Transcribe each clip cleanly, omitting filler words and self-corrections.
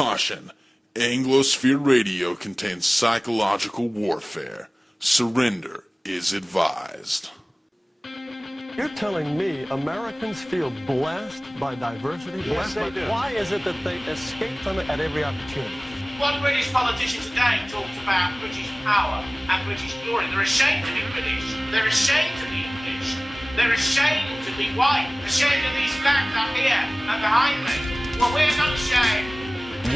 Caution. Anglosphere Radio contains psychological warfare. Surrender is advised. You're telling me Americans feel blessed by diversity? Yes, they do. Why is it that they escape from it at every opportunity? One British politician today talks about British power and British glory. They're ashamed to be British. They're ashamed to be English. They're ashamed to be white. Ashamed of these flags up here and behind me. Well, we're not ashamed.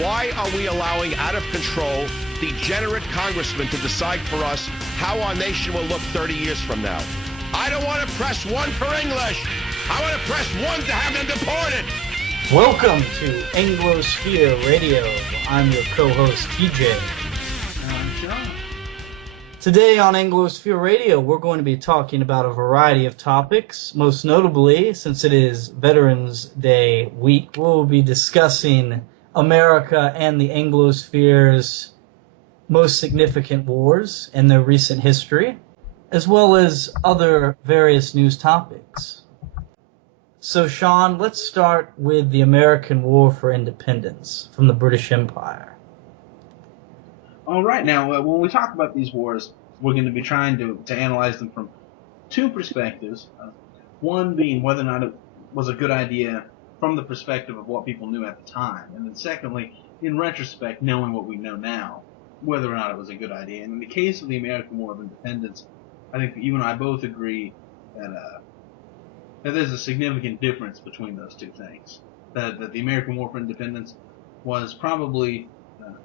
Why are we allowing out of control degenerate congressmen to decide for us how our nation will look 30 years from now? I don't want to press one for English. I want to press one to have them deported. Welcome to Anglosphere Radio. I'm your co-host, TJ. And I'm John. Today on Anglosphere Radio, we're going to be talking about a variety of topics. Most notably, since it is Veterans Day week, we'll be discussing America and the Anglosphere's most significant wars and their recent history, as well as other various news topics. So, Sean, let's start with the American War for Independence from the British Empire. All right, now, when we talk about these wars, we're going to be trying to analyze them from two perspectives. One being whether or not it was a good idea from the perspective of what people knew at the time. And then secondly, in retrospect, knowing what we know now, whether or not it was a good idea. And in the case of the American War of Independence, I think that you and I both agree that there's a significant difference between those two things. That the American War for Independence was probably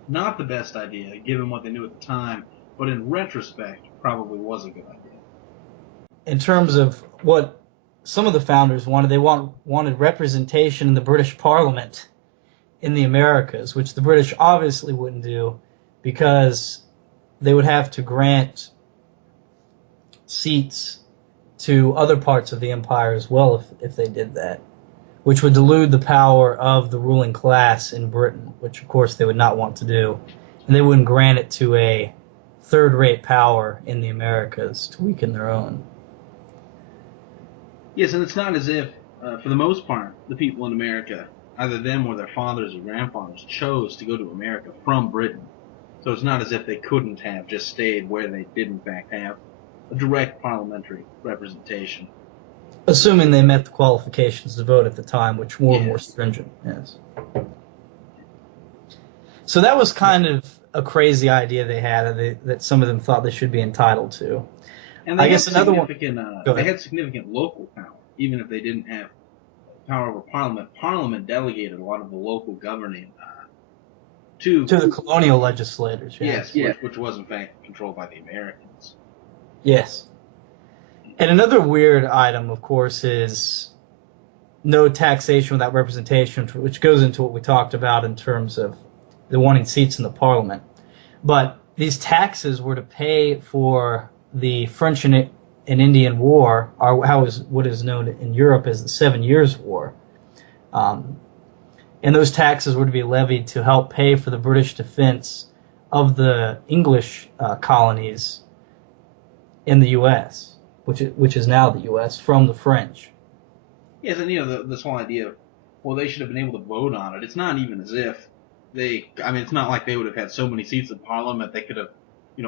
not the best idea, given what they knew at the time, but in retrospect, probably was a good idea. In terms of what some of the founders wanted, they wanted representation in the British Parliament in the Americas, which the British obviously wouldn't do because they would have to grant seats to other parts of the empire as well if they did that, which would dilute the power of the ruling class in Britain, which of course they would not want to do, and they wouldn't grant it to a third-rate power in the Americas to weaken their own. Yes, and it's not as if, for the most part, the people in America, either them or their fathers or grandfathers, chose to go to America from Britain. So it's not as if they couldn't have just stayed where they did in fact have a direct parliamentary representation. Assuming they met the qualifications to vote at the time, which were more stringent, yes. So that was kind of a crazy idea they had that some of them thought they should be entitled to. And they I had guess another one. They had significant local power, even if they didn't have power over Parliament. Parliament delegated a lot of the local governing to the colonial legislators. Yes, which was in fact controlled by the Americans. Yes. And another weird item, of course, is no taxation without representation, which goes into what we talked about in terms of the wanting seats in the Parliament. But these taxes were to pay for the French and Indian War, or what is known in Europe as the 7 Years' War. And those taxes were to be levied to help pay for the British defense of the English colonies in the U.S., which is now the U.S., from the French. Yes, and this whole idea of, well, they should have been able to vote on it. It's not even as if it's not like they would have had so many seats in Parliament they could have,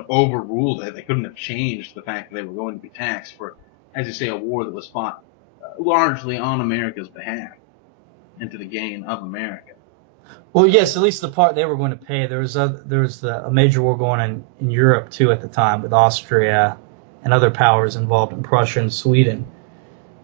overruled it. They couldn't have changed the fact that they were going to be taxed for, as you say, a war that was fought largely on America's behalf and to the gain of America. Well, yes, at least the part they were going to pay. There was a major war going on in Europe, too, at the time, with Austria and other powers involved in Prussia and Sweden.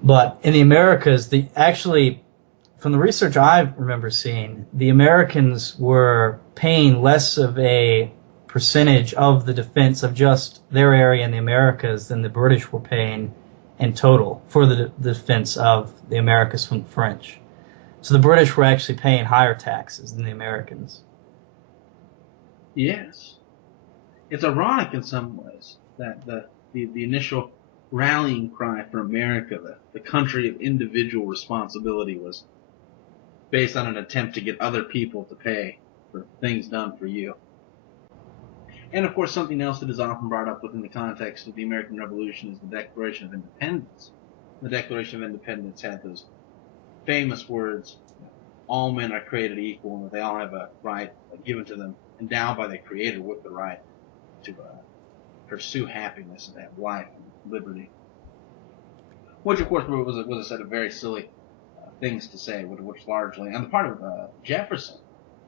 But in the Americas, from the research I remember seeing, the Americans were paying less of a percentage of the defense of just their area in the Americas than the British were paying in total for the defense of the Americas from the French. So the British were actually paying higher taxes than the Americans. Yes. It's ironic in some ways that the initial rallying cry for America, the country of individual responsibility, was based on an attempt to get other people to pay for things done for you. And, of course, something else that is often brought up within the context of the American Revolution is the Declaration of Independence. The Declaration of Independence had those famous words, all men are created equal and that they all have a right given to them, endowed by their Creator with the right to pursue happiness and to have life and liberty. Which, of course, was a set of very silly things to say, which largely, on the part of Jefferson,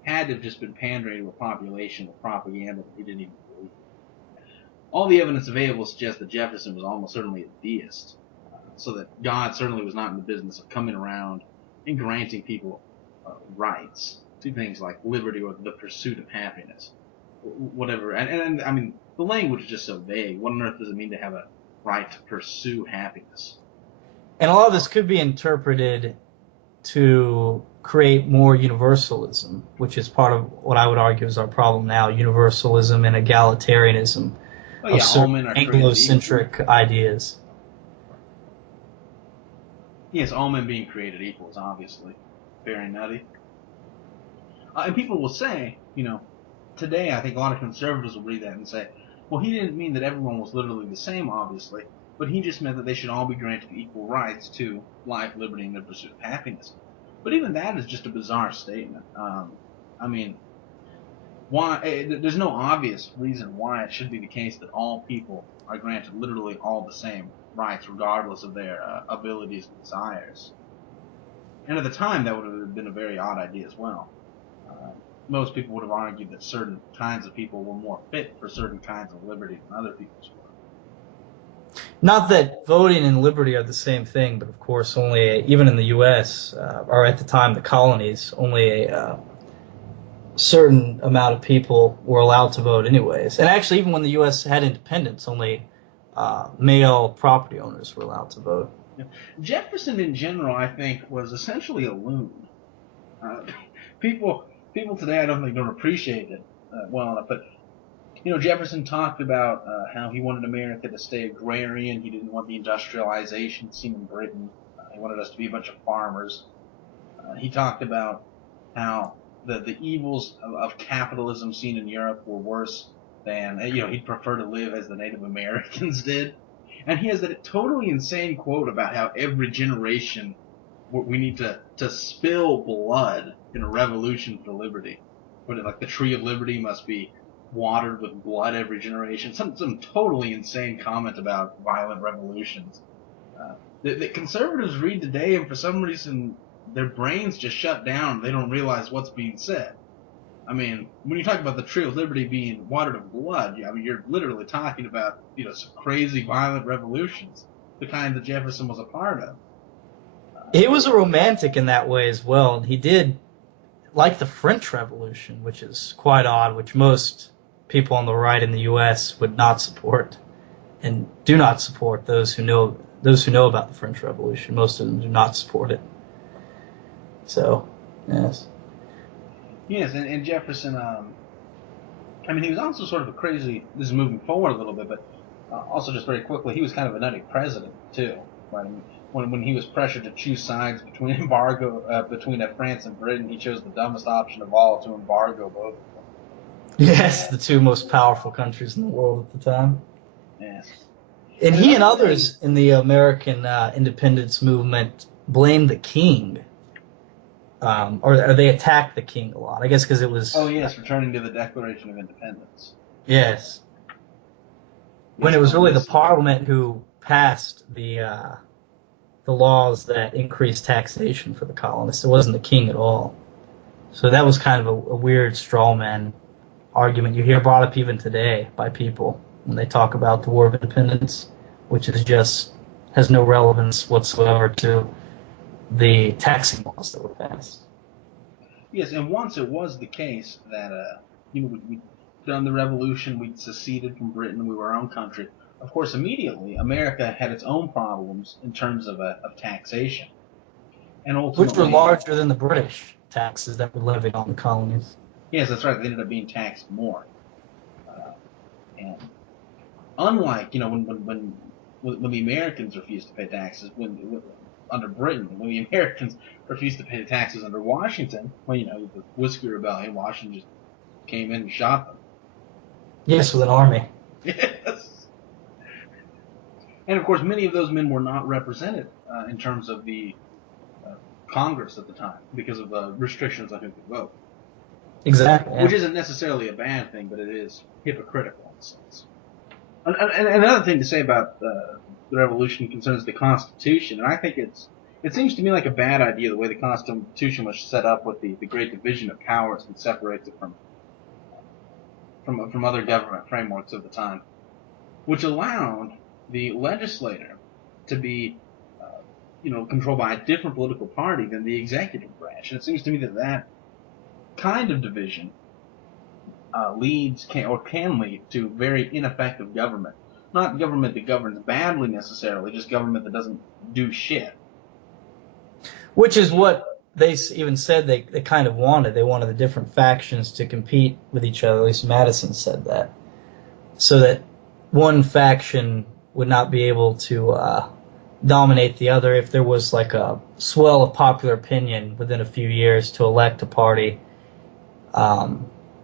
had to have just been pandering to a population with propaganda that he didn't even believe. All the evidence available suggests that Jefferson was almost certainly a deist, so that God certainly was not in the business of coming around and granting people rights to things like liberty or the pursuit of happiness, whatever. And I mean, the language is just so vague. What on earth does it mean to have a right to pursue happiness? And a lot of this could be interpreted to create more universalism, which is part of what I would argue is our problem now, universalism and egalitarianism of certain Anglocentric ideas. Yes, all men being created equal is obviously very nutty. And people will say, today I think a lot of conservatives will read that and say, well, he didn't mean that everyone was literally the same, obviously, but he just meant that they should all be granted equal rights to life, liberty, and the pursuit of happiness. But even that is just a bizarre statement. I mean, why? There's no obvious reason why it should be the case that all people are granted literally all the same rights, regardless of their abilities and desires. And at the time, that would have been a very odd idea as well. Most people would have argued that certain kinds of people were more fit for certain kinds of liberty than other people's were. Not that voting and liberty are the same thing, but of course only, even in the U.S., or at the time the colonies, only a certain amount of people were allowed to vote anyways. And actually, even when the U.S. had independence, only male property owners were allowed to vote. Yeah. Jefferson, in general, I think, was essentially a loon. People today, I don't think, don't appreciate it well enough, but Jefferson talked about how he wanted America to stay agrarian. He didn't want the industrialization seen in Britain. He wanted us to be a bunch of farmers. He talked about how the evils of capitalism seen in Europe were worse than, he'd prefer to live as the Native Americans did. And he has that totally insane quote about how every generation we need to spill blood in a revolution for liberty. Where, like, the tree of liberty must be watered with blood every generation. Some totally insane comment about violent revolutions. The conservatives read today, and for some reason their brains just shut down. They don't realize what's being said. I mean, when you talk about the tree of liberty being watered with blood, you're literally talking about some crazy violent revolutions, the kind that Jefferson was a part of. He was a romantic in that way as well, and he did like the French Revolution, which is quite odd, which most people on the right in the U.S. would not support, and do not support. Those who know about the French Revolution, most of them do not support it. So, yes. Yes, and Jefferson, he was also sort of a crazy, this is moving forward a little bit, but also just very quickly, he was kind of a nutty president, too. Right? I mean, when he was pressured to choose sides between between France and Britain, he chose the dumbest option of all, to embargo both of them. Yes, the two most powerful countries in the world at the time. Yes. And he and others in the American independence movement blamed the king. Or they attacked the king a lot, I guess, because it was... Oh, yes, returning to the Declaration of Independence. Yes. When it was really the Parliament who passed the laws that increased taxation for the colonists. It wasn't the king at all. So that was kind of a weird straw man argument you hear brought up even today by people when they talk about the War of Independence, which is just has no relevance whatsoever to the taxing laws that were passed. Yes, and once it was the case that we'd done the revolution, we'd seceded from Britain, we were our own country. Of course, immediately America had its own problems in terms of taxation, and ultimately, which were larger than the British taxes that were levied on the colonies. Yes, that's right. They ended up being taxed more, and unlike when the Americans refused to pay taxes under Britain, when the Americans refused to pay the taxes under Washington, the Whiskey Rebellion, Washington just came in and shot them. Yes, with an army. Yes. And of course, many of those men were not represented in terms of the Congress at the time because of the restrictions on who could vote. Exactly. Yeah. Which isn't necessarily a bad thing, but it is hypocritical in a sense. And another thing to say about the revolution concerns the Constitution, and I think it seems to me like a bad idea the way the Constitution was set up with the great division of powers that separates it from other government frameworks of the time, which allowed the legislator to be controlled by a different political party than the executive branch. And it seems to me that kind of division can lead to very ineffective government. Not government that governs badly necessarily, just government that doesn't do shit. Which is what they even said they kind of wanted. They wanted the different factions to compete with each other. At least Madison said that. So that one faction would not be able to dominate the other if there was like a swell of popular opinion within a few years to elect a party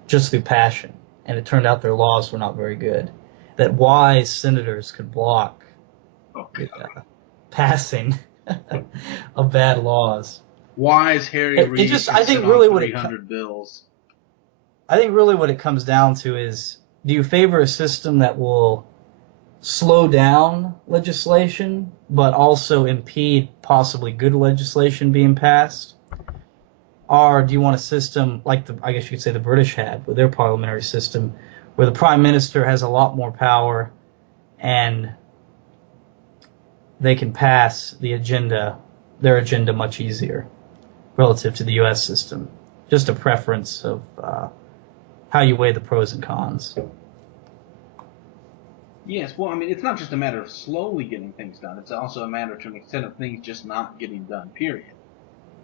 just through passion. And it turned out their laws were not very good. That wise senators could block passing of bad laws. Wise Harry Reid I think really what 300 bills. I think really what it comes down to is, do you favor a system that will slow down legislation but also impede possibly good legislation being passed? Or do you want a system like I guess you could say the British had with their parliamentary system, where the Prime Minister has a lot more power and they can pass their agenda much easier relative to the U.S. system? Just a preference of how you weigh the pros and cons. Yes, well, I mean, it's not just a matter of slowly getting things done. It's also a matter, to an extent, of things just not getting done, period.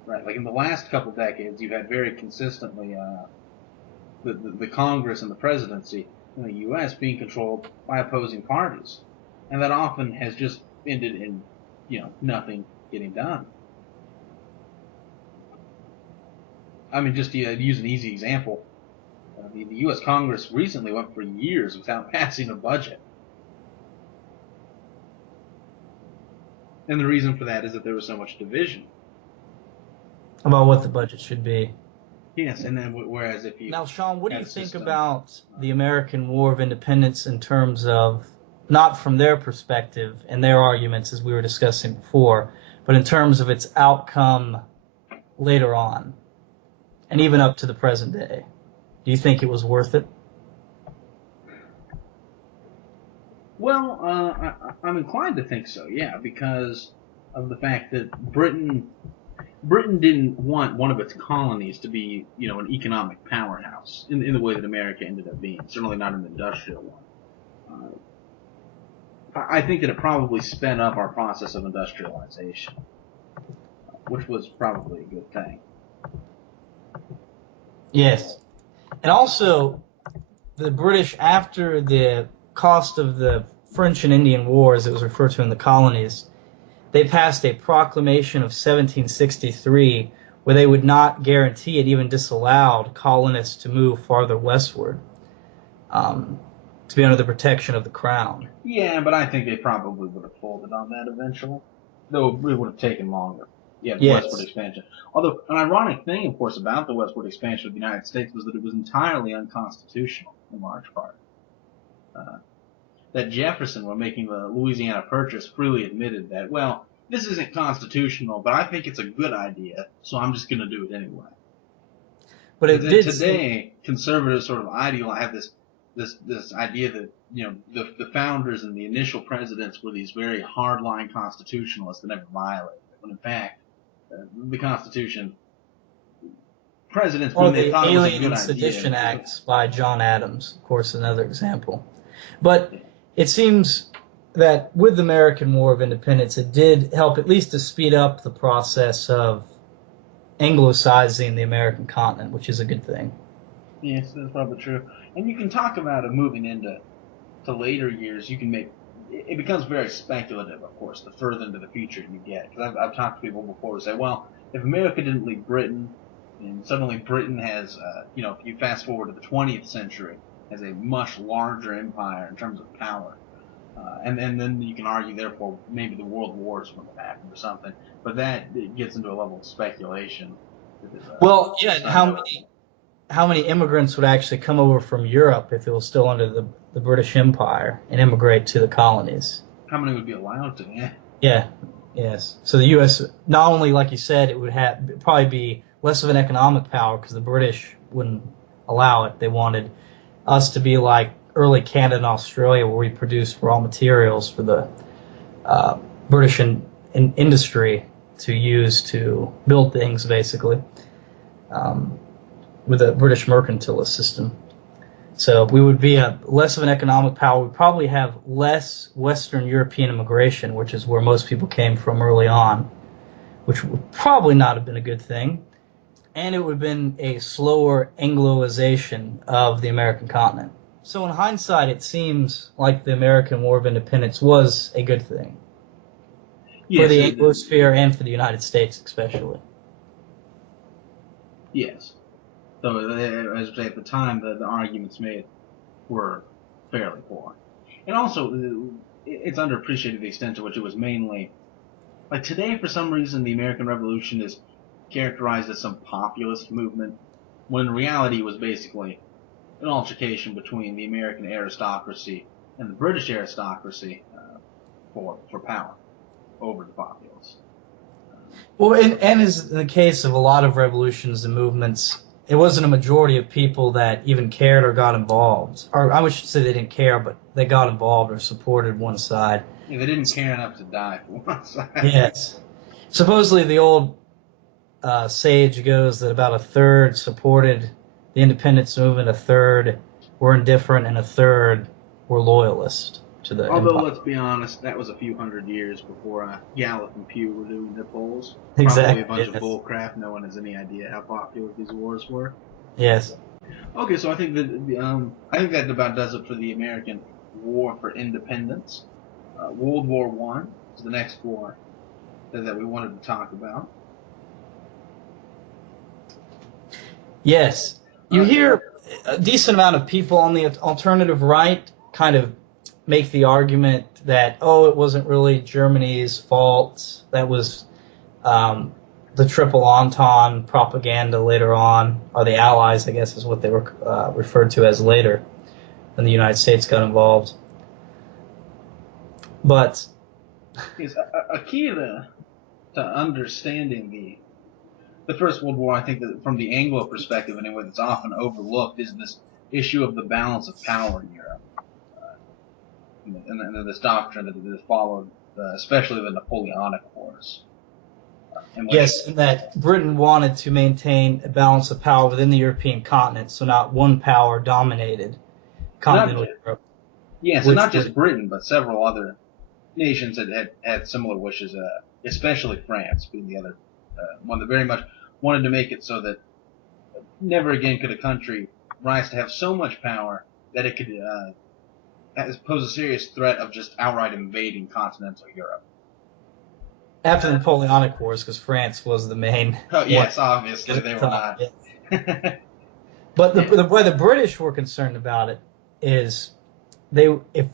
Right? Like in the last couple decades, you've had very consistently the Congress and the presidency in the U.S. being controlled by opposing parties. And that often has just ended in, nothing getting done. I mean, just to use an easy example, the U.S. Congress recently went for years without passing a budget. And the reason for that is that there was so much division. About what the budget should be. Yes, and then whereas if you... Now, Sean, what do you think about the American War of Independence in terms of, not from their perspective and their arguments as we were discussing before, but in terms of its outcome later on, and even up to the present day? Do you think it was worth it? Well, I'm inclined to think so, yeah, because of the fact that Britain didn't want one of its colonies to be, an economic powerhouse in the way that America ended up being. Certainly not an industrial one. I think that it probably sped up our process of industrialization, which was probably a good thing. Yes. And also, the British, after the cost of the French and Indian Wars, it was referred to in the colonies, they passed a proclamation of 1763 where they would not guarantee it, even disallowed colonists to move farther westward to be under the protection of the crown. Yeah, but I think they probably would have folded on that eventually, though it would have taken longer. Yeah, the westward expansion. Although, an ironic thing, of course, about the westward expansion of the United States was that it was entirely unconstitutional, in large part. That Jefferson, when making the Louisiana Purchase, freely admitted that, well, this isn't constitutional, but I think it's a good idea, so I'm just going to do it anyway. But today, conservatives sort of have this idea that, the founders and the initial presidents were these very hardline constitutionalists that never violated it, when in fact, the Constitution, presidents, when they thought it was a good idea. Or the Alien and Sedition Acts by John Adams, of course, another example. But it seems that with the American War of Independence, it did help at least to speed up the process of Anglicizing the American continent, which is a good thing. Yes, that's probably true. And you can talk about it moving into later years. It becomes very speculative, of course, the further into the future you get. Because I've talked to people before who say, well, if America didn't leave Britain, and suddenly Britain has, if you fast forward to the 20th century, has a much larger empire in terms of power, And then you can argue, therefore, maybe the world wars wouldn't have happened or something. But it gets into a level of speculation. Well, yeah, how many immigrants would actually come over from Europe if it was still under the British Empire and immigrate to the colonies? How many would be allowed to? Yeah. Yeah, yes. So the U.S., not only, like you said, it would probably be less of an economic power because the British wouldn't allow it. They wanted us to be like early Canada and Australia, where we produced raw materials for the British industry to use to build things, basically, with a British mercantilist system. So we would be less of an economic power. We'd probably have less Western European immigration, which is where most people came from early on, which would probably not have been a good thing. And it would have been a slower Angloization of the American continent. So in hindsight, it seems like the American War of Independence was a good thing. Yes, for the Anglosphere and for the United States especially. Yes. So, as I say, at the time, the arguments made were fairly poor. And also, it's underappreciated the extent to which it was mainly... Like, today, for some reason, the American Revolution is characterized as some populist movement, when in reality it was basically an altercation between the American aristocracy and the British aristocracy for power over the populace. Well, and as in the case of a lot of revolutions and movements, it wasn't a majority of people that even cared or got involved. Or I should say they didn't care, but they got involved or supported one side. Yeah, they didn't care enough to die for one side. Yes. Supposedly the old sage goes that about a third supported the independence movement, a third were indifferent, and a third were loyalist to the Although, empire. let's be honest, that was a few hundred years before Gallup and Pew were doing their polls. Exactly, Probably a bunch yes. of bullcrap. No one has any idea how popular these wars were. Yes. Okay, so I think that about does it for the American War for Independence. World War I is the next war that we wanted to talk about. Yes. You hear a decent amount of people on the alternative right kind of make the argument that, it wasn't really Germany's fault. That was the Triple Entente propaganda later on, or the Allies, I guess is what they were referred to as later when the United States got involved. But Yes, a key to understanding the First World War, I think that from the Anglo perspective anyway, that's often overlooked, is this issue of the balance of power in Europe. And this doctrine that followed, especially the Napoleonic Wars. yes, and that Britain wanted to maintain a balance of power within the European continent, so not one power dominated continental Europe. Yes, and not just Britain, but several other nations had similar wishes, especially France being the other one that very much wanted to make it so that never again could a country rise to have so much power that it could pose a serious threat of just outright invading continental Europe. After the Napoleonic Wars, because France was the main... Oh, yes, obviously they were not. But the way the British were concerned about it is if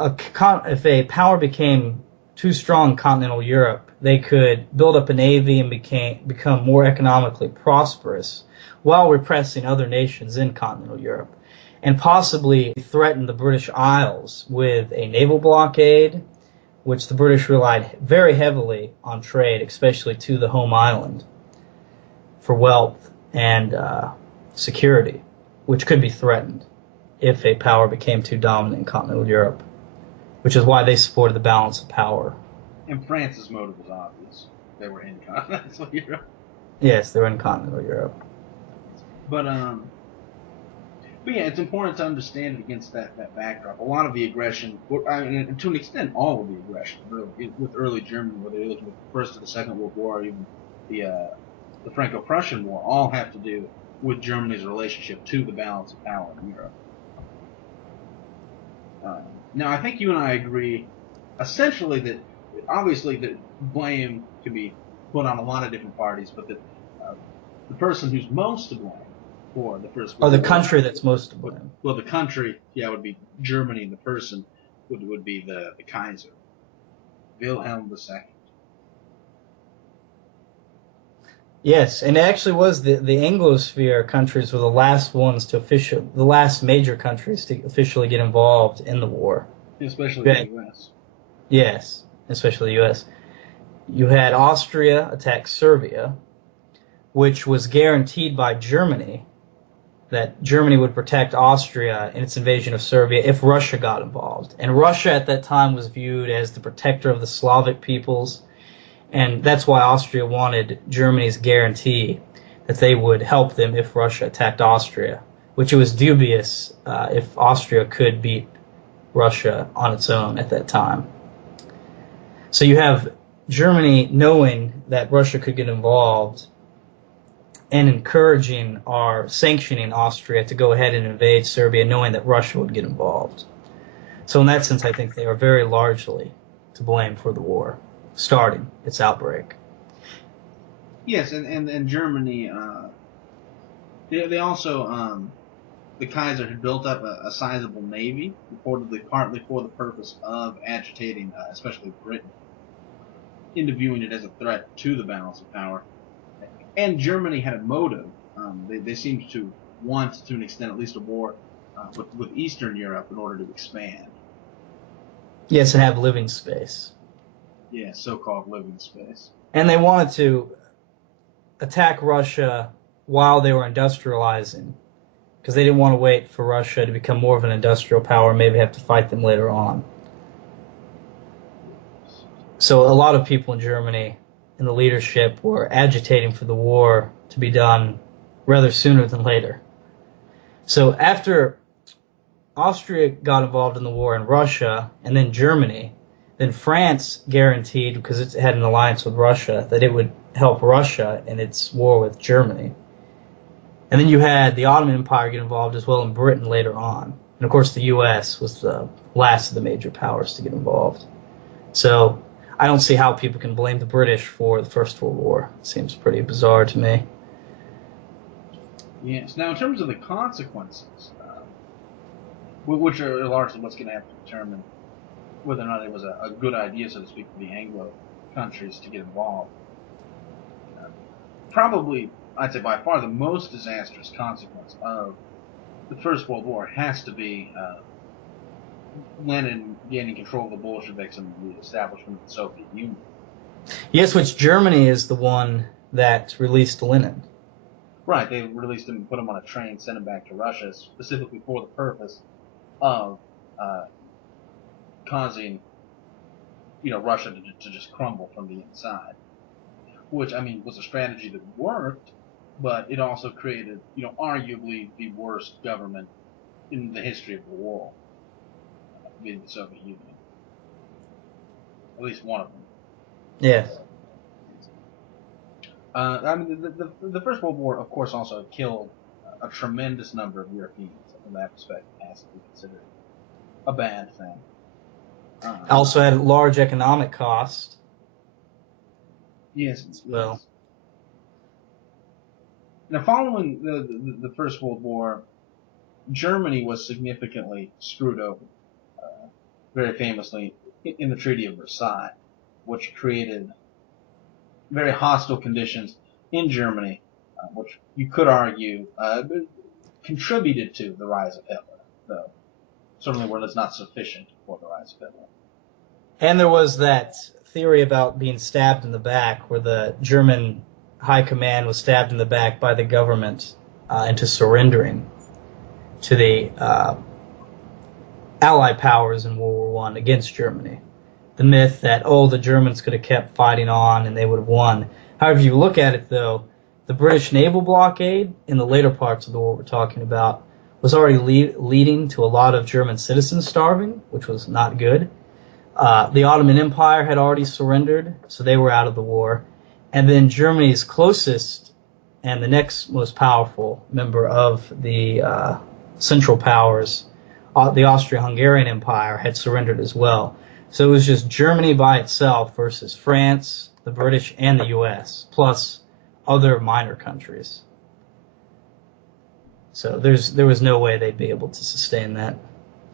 a power became too strong in continental Europe, they could build up a navy and become more economically prosperous while repressing other nations in continental Europe, and possibly threaten the British Isles with a naval blockade, which the British relied very heavily on trade, especially to the home island, for wealth and security, which could be threatened if a power became too dominant in continental Europe, which is why they supported the balance of power. And France's motive was obvious. They were in continental Europe. Yes, they were in continental Europe. But yeah, it's important to understand it against that backdrop. A lot of the aggression, and to an extent, all of the aggression, really, with early Germany, whether you're looking at the First or the Second World War, or even the Franco-Prussian War, all have to do with Germany's relationship to the balance of power in Europe. Now, I think you and I agree, essentially, that obviously that blame can be put on a lot of different parties, but that the person who's most to blame for the First World War, Or the country that's most to blame. well, the country, would be Germany, the person would be the Kaiser, Wilhelm II. Yes, and it actually was the Anglosphere countries were the last ones to the last major countries to officially get involved in the war. Especially the U.S. Yes, especially the U.S. You had Austria attack Serbia, which was guaranteed by Germany that Germany would protect Austria in its invasion of Serbia if Russia got involved. And Russia at that time was viewed as the protector of the Slavic peoples, and that's why Austria wanted Germany's guarantee that they would help them if Russia attacked Austria, which it was dubious if Austria could beat Russia on its own at that time. So you have Germany knowing that Russia could get involved and encouraging or sanctioning Austria to go ahead and invade Serbia, knowing that Russia would get involved. So in that sense, I think they are very largely to blame for the war starting its outbreak. Yes, and Germany, they also, the Kaiser had built up a sizable navy, reportedly partly for the purpose of agitating, especially Britain, into viewing it as a threat to the balance of power. And Germany had a motive. They seemed to want, to an extent, at least a war with Eastern Europe in order to expand. Yes, and have living space. Yeah, so-called living space. And they wanted to attack Russia while they were industrializing, because they didn't want to wait for Russia to become more of an industrial power and maybe have to fight them later on. So a lot of people in Germany in the leadership were agitating for the war to be done rather sooner than later. So after Austria got involved in the war and Russia, and then Germany, then France guaranteed, because it had an alliance with Russia, that it would help Russia in its war with Germany. And then you had the Ottoman Empire get involved as well, and Britain later on. And of course the U.S. was the last of the major powers to get involved. So I don't see how people can blame the British for the First World War. It seems pretty bizarre to me. Yes. Now, in terms of the consequences, which are largely what's going to have to determine whether or not it was a good idea, so to speak, for the Anglo countries to get involved. Probably, I'd say by far the most disastrous consequence of the First World War has to be Lenin gaining control of the Bolsheviks and the establishment of the Soviet Union. Yes, which Germany is the one that released Lenin. Right, they released him, put him on a train, sent him back to Russia, specifically for the purpose of causing, Russia to just crumble from the inside. Which, I mean, was a strategy that worked, but it also created, arguably the worst government in the history of the world, being the Soviet Union. At least one of them. Yes. I mean, the First World War, of course, also killed a tremendous number of Europeans. From that perspective, it has to be considered a bad thing. Also had a large economic cost. Yes. Well. Yes. Now, following the First World War, Germany was significantly screwed over, very famously in the Treaty of Versailles, which created very hostile conditions in Germany, which you could argue contributed to the rise of Hitler, though certainly was not sufficient for the rise of Hitler. And there was that theory about being stabbed in the back, where the German high command was stabbed in the back by the government into surrendering to the Allied powers in World War I against Germany. The myth that, the Germans could have kept fighting on and they would have won. However, if you look at it, though, the British naval blockade in the later parts of the war we're talking about was already leading to a lot of German citizens starving, which was not good. The Ottoman Empire had already surrendered, so they were out of the war. And then Germany's closest and the next most powerful member of the Central Powers, the Austro-Hungarian Empire, had surrendered as well. So it was just Germany by itself versus France, the British, and the U.S., plus other minor countries. So there was no way they'd be able to sustain that.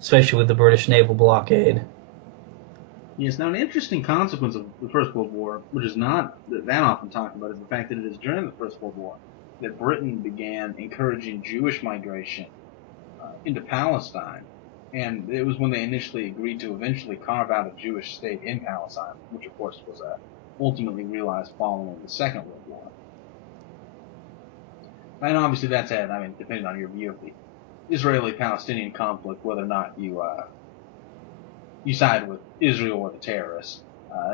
especially with the British naval blockade. Yes, now an interesting consequence of the First World War, which is not that often talked about, is the fact that it is during the First World War that Britain began encouraging Jewish migration into Palestine. And it was when they initially agreed to eventually carve out a Jewish state in Palestine, which of course was ultimately realized following the Second World War. And obviously that's had, I mean, depending on your view of the Israeli-Palestinian conflict, whether or not you side with Israel or the terrorists,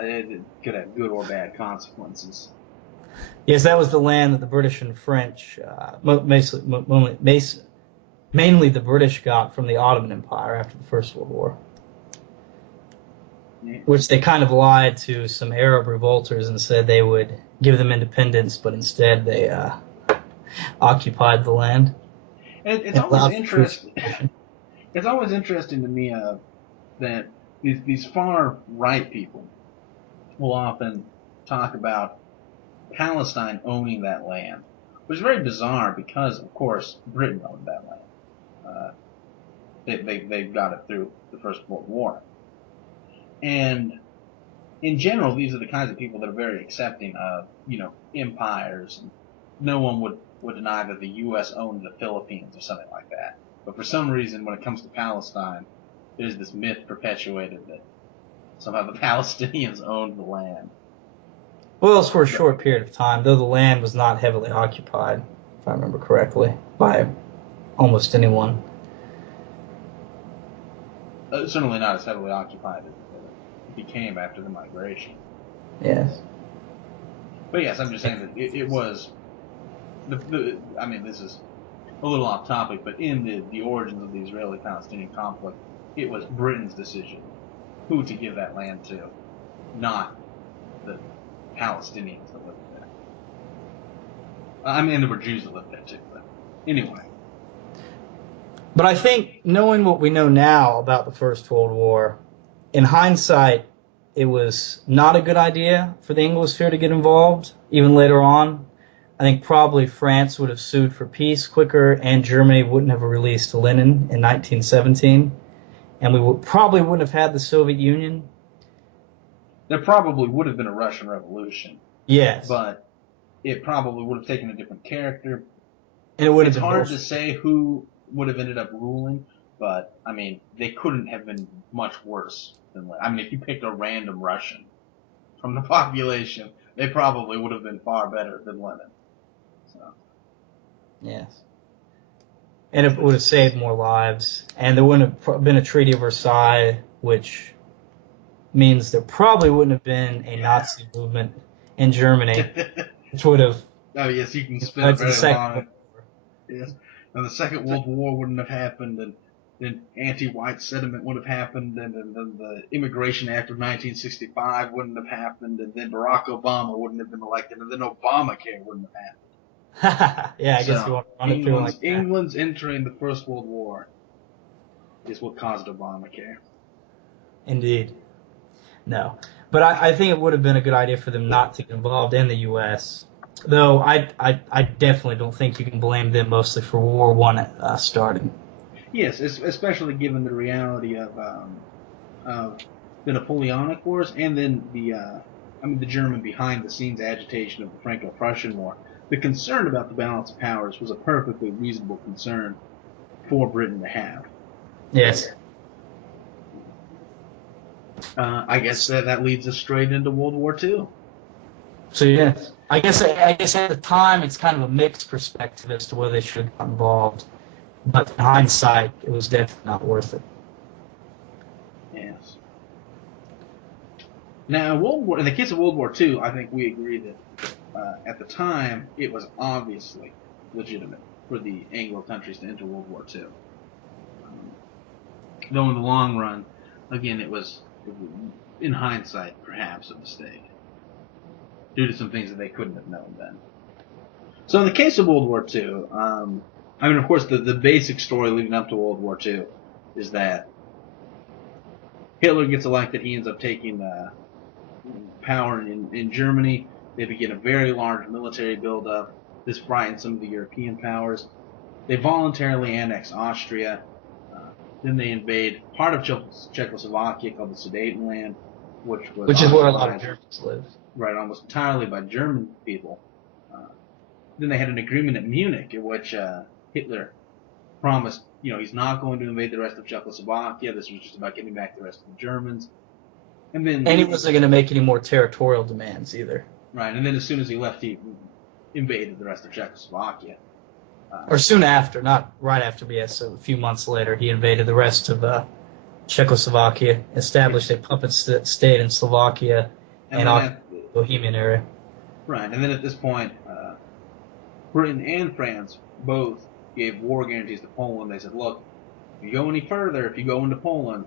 it could have good or bad consequences. Yes, that was the land that the British and French, mainly the British, got from the Ottoman Empire after the First World War, which they kind of lied to some Arab revolters and said they would give them independence, but instead they occupied the land. It's always interesting. It's always interesting to me that these far right people will often talk about Palestine owning that land, which is very bizarre because, of course, Britain owned that land. They got it through the First World War, and in general, these are the kinds of people that are very accepting of empires. No one would deny that the U.S. owned the Philippines or something like that. But for some reason, when it comes to Palestine, there's this myth perpetuated that somehow the Palestinians owned the land. Well, it's for a short period of time, though the land was not heavily occupied, if I remember correctly, by almost anyone. Certainly not as heavily occupied as it became after the migration. Yes. But yes, I'm just saying that it was. I mean, this is a little off topic, but in the origins of the Israeli-Palestinian conflict, it was Britain's decision who to give that land to, not the Palestinians that lived there. I mean, there were Jews that lived there too, but anyway. But I think, knowing what we know now about the First World War, in hindsight, it was not a good idea for the Anglosphere to get involved, even later on. I think probably France would have sued for peace quicker, and Germany wouldn't have released Lenin in 1917, and we probably wouldn't have had the Soviet Union. There probably would have been a Russian Revolution. Yes. But it probably would have taken a different character. And it would have It's been hard bullshit. to say who would have ended up ruling, but, I mean, they couldn't have been much worse than Lenin. I mean, if you picked a random Russian from the population, they probably would have been far better than Lenin. So. Yes. And it would have saved more lives. And there wouldn't have been a Treaty of Versailles, which means there probably wouldn't have been a Nazi movement in Germany, which would have... Oh, yes, you can spend a very long... Yes. And the Second World War wouldn't have happened, and then anti-white sentiment would have happened, and then the Immigration Act of 1965 wouldn't have happened, and then Barack Obama wouldn't have been elected, and then Obamacare wouldn't have happened. Yeah, I guess you want to run it through like that. England's entering the First World War is what caused Obamacare. Indeed. No. But I think it would have been a good idea for them not to get involved in the U.S., though I definitely don't think you can blame them mostly for World War I starting. Yes, especially given the reality of the Napoleonic Wars and then the German behind-the-scenes agitation of the Franco-Prussian War. The concern about the balance of powers was a perfectly reasonable concern for Britain to have. Yes. I guess that leads us straight into World War II. So yes, I guess at the time it's kind of a mixed perspective as to whether they should have got involved, but in hindsight, it was definitely not worth it. Yes. Now, in the case of World War II, I think we agree that at the time it was obviously legitimate for the Anglo countries to enter World War II. Though in the long run, again, it was in hindsight perhaps a mistake, due to some things that they couldn't have known then. So in the case of World War II, I mean, of course, the basic story leading up to World War II is that Hitler gets elected. He ends up taking power in Germany. They begin a very large military buildup. This frightens some of the European powers. They voluntarily annex Austria. Then they invade part of Czechoslovakia called the Sudetenland, which is where a lot of occupied, Germans live. right, almost entirely by German people. Then they had an agreement at Munich in which Hitler promised, he's not going to invade the rest of Czechoslovakia. This was just about getting back the rest of the Germans. And he wasn't going to make any more territorial demands either. Right, and then as soon as he left, he invaded the rest of Czechoslovakia. Or soon after, not right after, but yes, so a few months later, he invaded the rest of Czechoslovakia, established a puppet state in Slovakia and occupied the Bohemian area. Right, and then at this point, Britain and France both gave war guarantees to Poland. They said, look, if you go any further, if you go into Poland,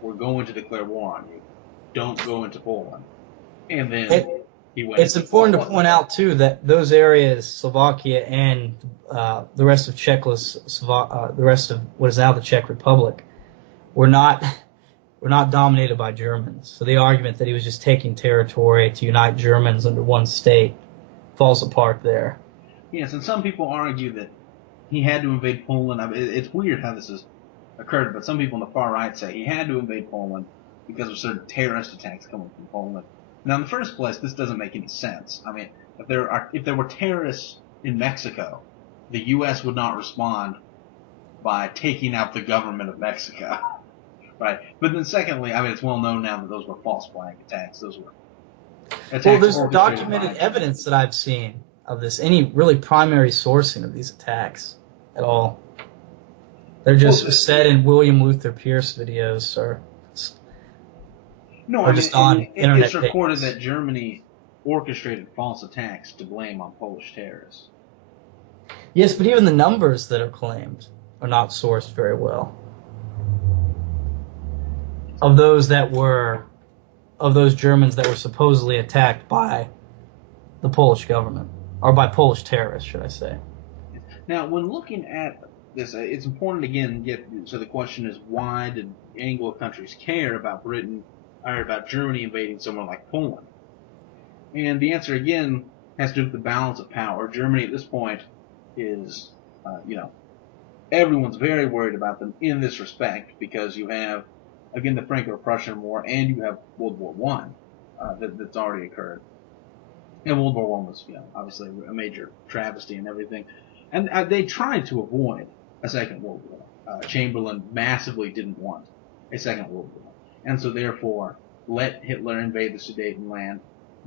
we're going to declare war on you. Don't go into Poland. And then he went. It's important to point out, too, that those areas, Slovakia and the rest of the rest of what is now the Czech Republic, were not dominated by Germans. So the argument that he was just taking territory to unite Germans under one state falls apart there. Yes, and some people argue that he had to invade Poland. I mean, it's weird how this has occurred, but some people on the far right say he had to invade Poland because of certain terrorist attacks coming from Poland. Now, in the first place, this doesn't make any sense. I mean, if there were terrorists in Mexico, the U.S. would not respond by taking out the government of Mexico, right? But then, secondly, I mean, it's well known now that those were false flag attacks. Those were attacks. Well, there's documented evidence that I've seen of this. Any really primary sourcing of these attacks at all? They're just said in William Luther Pierce videos or. No, just on internet it's reported pages. that Germany orchestrated false attacks to blame on Polish terrorists. Yes, but even the numbers that are claimed are not sourced very well. Of those Germans that were supposedly attacked by the Polish government, or by Polish terrorists, should I say. Now, when looking at this, it's important again so the question is, why did Anglo countries care about Britain or about Germany invading somewhere like Poland? And the answer again has to do with the balance of power. Germany at this point is, everyone's very worried about them in this respect because you have, again, the Franco-Prussian War and you have World War I that's already occurred. And World War I was, obviously a major travesty and everything. And they tried to avoid a second World War. Chamberlain massively didn't want a second World War. And so therefore let Hitler invade the Sudetenland,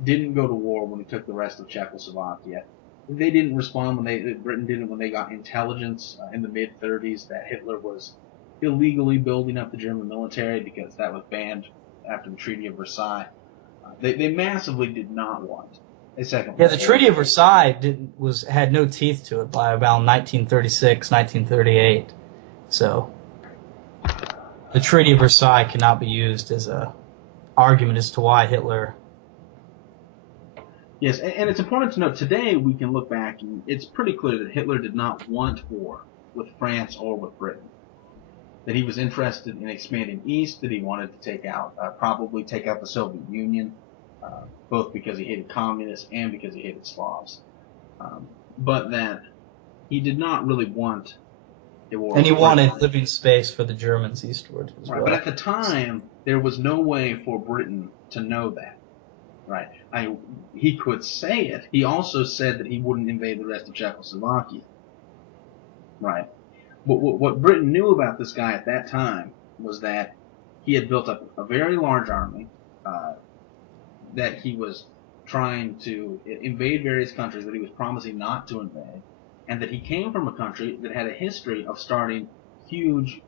didn't go to war when he took the rest of Czechoslovakia. They didn't respond Britain didn't when they got intelligence in the mid-30s that Hitler was illegally building up the German military because that was banned after the Treaty of Versailles. They massively did not want a second. Yeah, the Treaty of Versailles had no teeth to it by about 1936, 1938. So the Treaty of Versailles cannot be used as a argument as to why Hitler. Yes, and it's important to note today we can look back and it's pretty clear that Hitler did not want war with France or with Britain. That he was interested in expanding east, that he wanted to probably take out the Soviet Union, both because he hated communists and because he hated Slavs. But that he did not really want a war. And he wanted living space for the Germans eastward as well. But at the time, there was no way for Britain to know that. Right? He could say it. He also said that he wouldn't invade the rest of Czechoslovakia. Right? But what Britain knew about this guy at that time was that he had built up a very large army, that he was trying to invade various countries that he was promising not to invade, and that he came from a country that had a history of starting huge,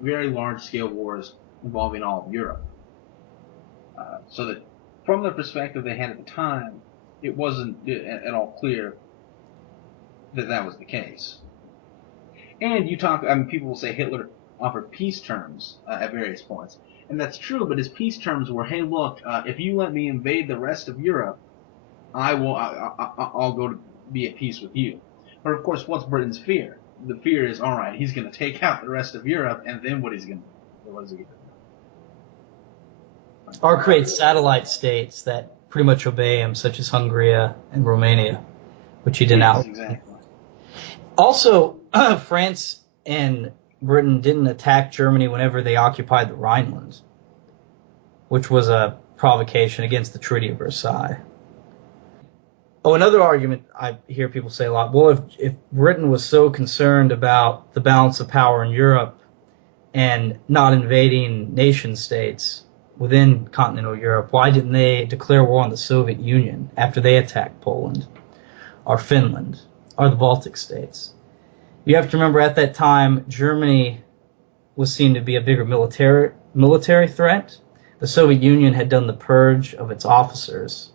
very large-scale wars involving all of Europe. So that from the perspective they had at the time, it wasn't at all clear that that was the case. And people will say Hitler offered peace terms at various points. And that's true, but his peace terms were, hey, look, if you let me invade the rest of Europe, I'll go to be at peace with you. But of course, what's Britain's fear? The fear is, all right, he's going to take out the rest of Europe, and then what is he going to do? Or create satellite states that pretty much obey him, such as Hungary and Romania, which he denounced. Yes, exactly. Also, France and Britain didn't attack Germany whenever they occupied the Rhineland, which was a provocation against the Treaty of Versailles. Oh, another argument I hear people say a lot, well, if Britain was so concerned about the balance of power in Europe and not invading nation states within continental Europe, why didn't they declare war on the Soviet Union after they attacked Poland or Finland or the Baltic states? You have to remember at that time, Germany was seen to be a bigger military threat. The Soviet Union had done the purge of its officers,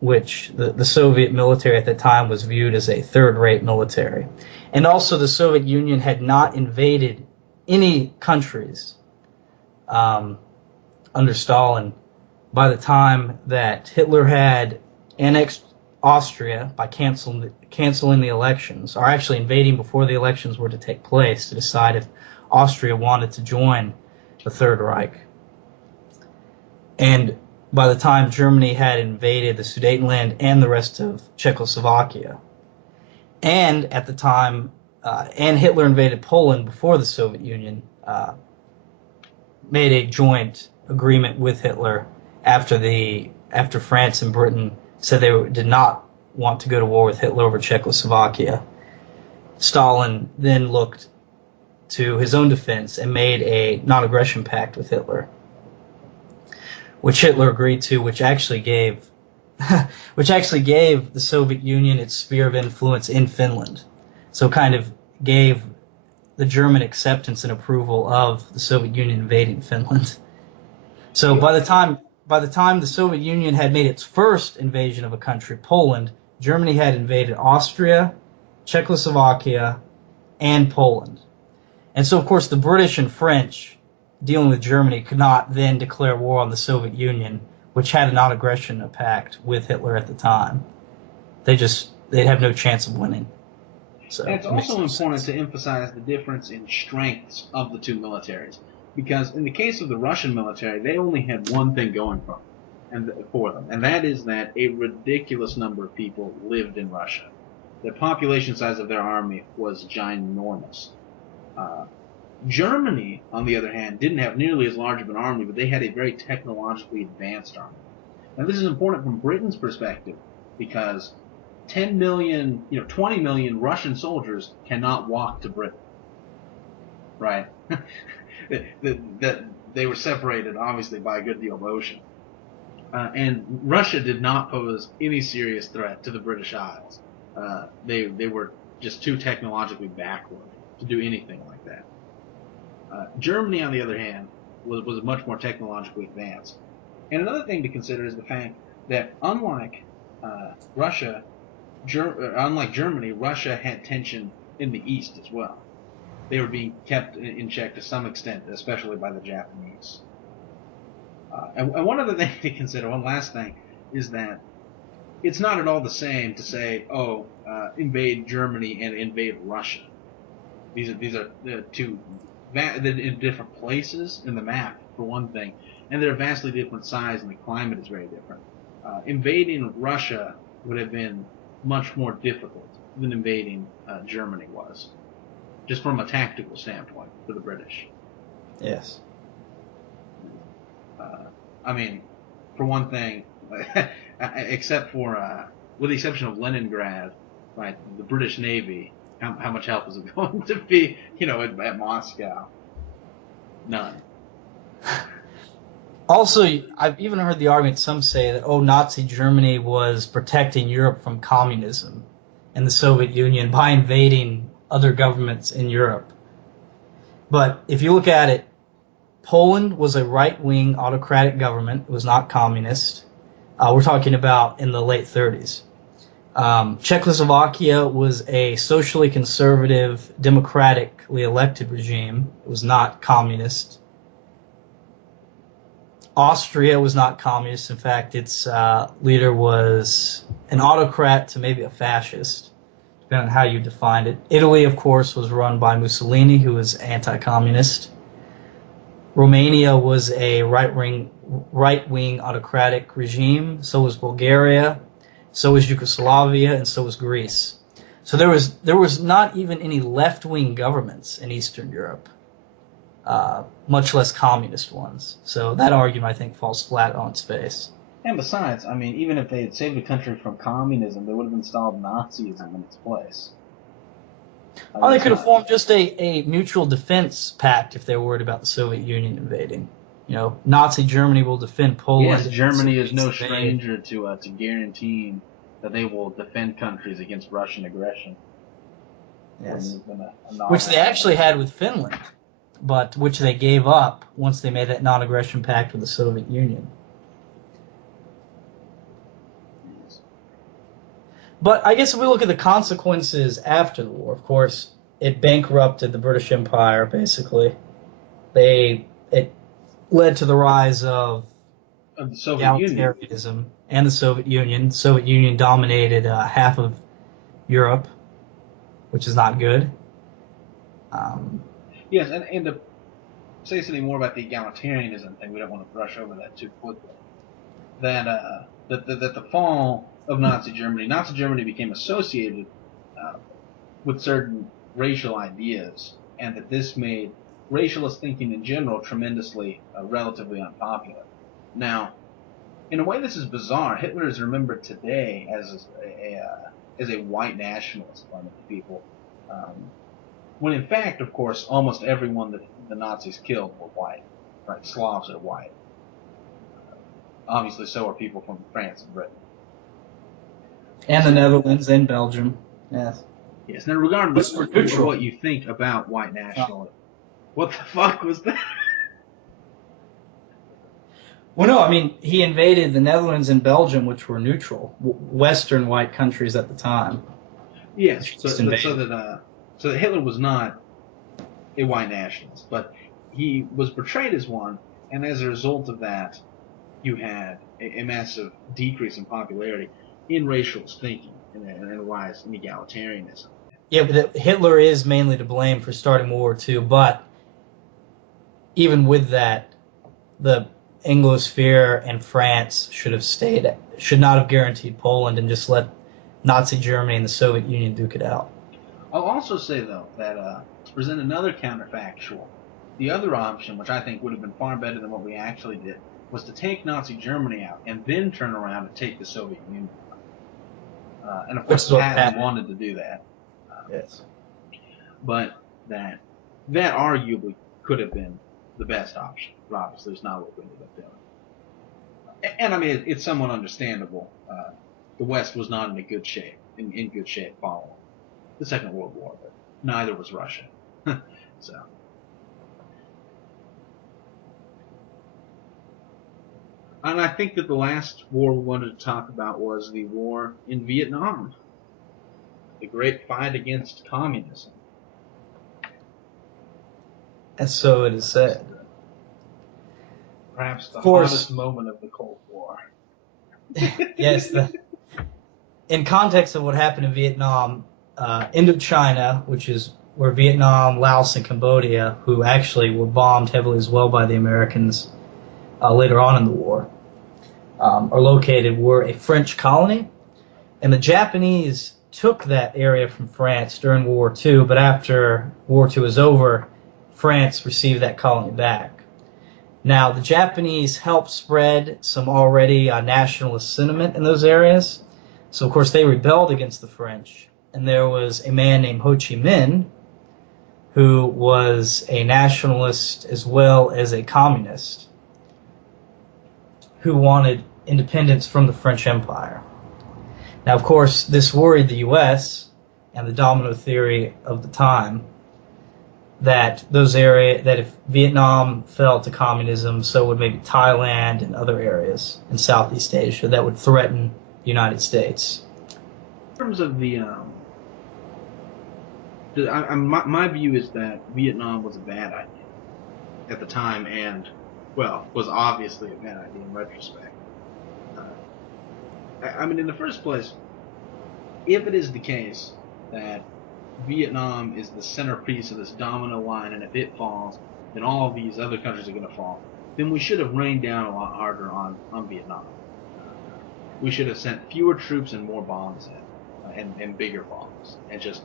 which the Soviet military at the time was viewed as a third-rate military. And also the Soviet Union had not invaded any countries under Stalin by the time that Hitler had annexed Austria by canceling the elections, or actually invading before the elections were to take place to decide if Austria wanted to join the Third Reich. And by the time Germany had invaded the Sudetenland and the rest of Czechoslovakia. And at the time, and Hitler invaded Poland before the Soviet Union made a joint agreement with Hitler after France and Britain said they did not want to go to war with Hitler over Czechoslovakia. Stalin then looked to his own defense and made a non-aggression pact with Hitler, which Hitler agreed to, which actually gave the Soviet Union its sphere of influence in Finland. So kind of gave the German acceptance and approval of the Soviet Union invading Finland. So by the time the Soviet Union had made its first invasion of a country, Poland, Germany had invaded Austria, Czechoslovakia, and Poland. And so, of course, the British and French, dealing with Germany, could not then declare war on the Soviet Union, which had a non-aggression pact with Hitler at the time. They'd have no chance of winning. So and it's also important to emphasize the difference in strengths of the two militaries, because in the case of the Russian military, they only had one thing going for them, and that is that a ridiculous number of people lived in Russia. The population size of their army was ginormous. Germany, on the other hand, didn't have nearly as large of an army, but they had a very technologically advanced army. Now, this is important from Britain's perspective, because 20 million Russian soldiers cannot walk to Britain. Right? They were separated, obviously, by a good deal of ocean. And Russia did not pose any serious threat to the British Isles. They were just too technologically backward to do anything like that. Germany, on the other hand, was much more technologically advanced. And another thing to consider is the fact that unlike Germany, Russia had tension in the east as well. They were being kept in check to some extent, especially by the Japanese. And one other thing to consider, one last thing, is that it's not at all the same to say, invade Germany and invade Russia. These are two in different places in the map, for one thing, and they're vastly different size, and the climate is very different. Invading Russia would have been much more difficult than invading Germany was, just from a tactical standpoint for the British. Yes. For one thing, except for with the exception of Leningrad, right, the British Navy, how much help is it going to be, at Moscow? None. Also, I've even heard the argument, some say that, Nazi Germany was protecting Europe from communism and the Soviet Union by invading other governments in Europe. But if you look at it, Poland was a right-wing autocratic government. It was not communist. We're talking about in the late 30s. Czechoslovakia was a socially conservative, democratically elected regime. It was not communist. Austria was not communist. In fact, its leader was an autocrat to maybe a fascist, depending on how you defined it. Italy, of course, was run by Mussolini, who was anti-communist. Romania was a right-wing autocratic regime. So was Bulgaria. So was Yugoslavia, and so was Greece. So there was not even any left-wing governments in Eastern Europe, much less communist ones. So that argument, I think, falls flat on its face. And besides, I mean, even if they had saved the country from communism, they would have installed Nazism in its place. Oh, they could have formed just a mutual defense pact if they were worried about the Soviet Union invading. You know, Nazi Germany will defend Poland. Yes, Germany is no stranger to guaranteeing that they will defend countries against Russian aggression. Yes. Which they actually had with Finland, but which they gave up once they made that non-aggression pact with the Soviet Union. But I guess if we look at the consequences after the war, of course, it bankrupted the British Empire, basically. It led to the rise of the Soviet Union and the Soviet Union. The Soviet Union dominated half of Europe, which is not good. Yes, and to say something more about the egalitarianism thing, we don't want to brush over that too quickly. That the fall of Nazi Germany became associated with certain racial ideas, and that this made racialist thinking in general tremendously, relatively unpopular. Now, in a way, this is bizarre. Hitler is remembered today as a white nationalist by many people, when in fact, of course, almost everyone that the Nazis killed were white. Right? Slavs are white. Obviously, so are people from France and Britain. And the Netherlands and Belgium. Yes. Yes. Now, regardless of what you think about white nationalism, what the fuck was that? Well, no, I mean, he invaded the Netherlands and Belgium, which were neutral, Western white countries at the time. Yes, so that Hitler was not a white nationalist, but he was portrayed as one, and as a result of that, you had a massive decrease in popularity in racialist thinking and a rise in egalitarianism. Yeah, but Hitler is mainly to blame for starting World War II, but even with that, the Anglosphere and France should not have guaranteed Poland and just let Nazi Germany and the Soviet Union duke it out. I'll also say, though, that to present another counterfactual, the other option, which I think would have been far better than what we actually did, was to take Nazi Germany out and then turn around and take the Soviet Union out. And of course, Patton wanted to do that. Yes. But that arguably could have been the best option. But obviously, it's not what we ended up doing. And I mean, it's somewhat understandable. The West was not in good shape following the Second World War, but neither was Russia. So. And I think that the last war we wanted to talk about was the war in Vietnam. The great fight against communism. And so it is said. Perhaps the hottest moment of the Cold War. Yes. In context of what happened in Vietnam, Indochina, which is where Vietnam, Laos, and Cambodia, who actually were bombed heavily as well by the Americans later on in the war, are located, were a French colony. And the Japanese took that area from France during World War II, but after World War II was over, France received that colony back. Now, the Japanese helped spread some already nationalist sentiment in those areas. So, of course, they rebelled against the French. And there was a man named Ho Chi Minh who was a nationalist as well as a communist who wanted independence from the French Empire. Now, of course, this worried the U.S. and the domino theory of the time that if Vietnam fell to communism, so would maybe Thailand and other areas in Southeast Asia that would threaten the United States. In terms of my view is that Vietnam was a bad idea at the time, and was obviously a bad idea in retrospect. I mean, in the first place, if it is the case that Vietnam is the centerpiece of this domino line, and if it falls, then all of these other countries are going to fall, then we should have rained down a lot harder on Vietnam. We should have sent fewer troops and more bombs in. and bigger bombs, and just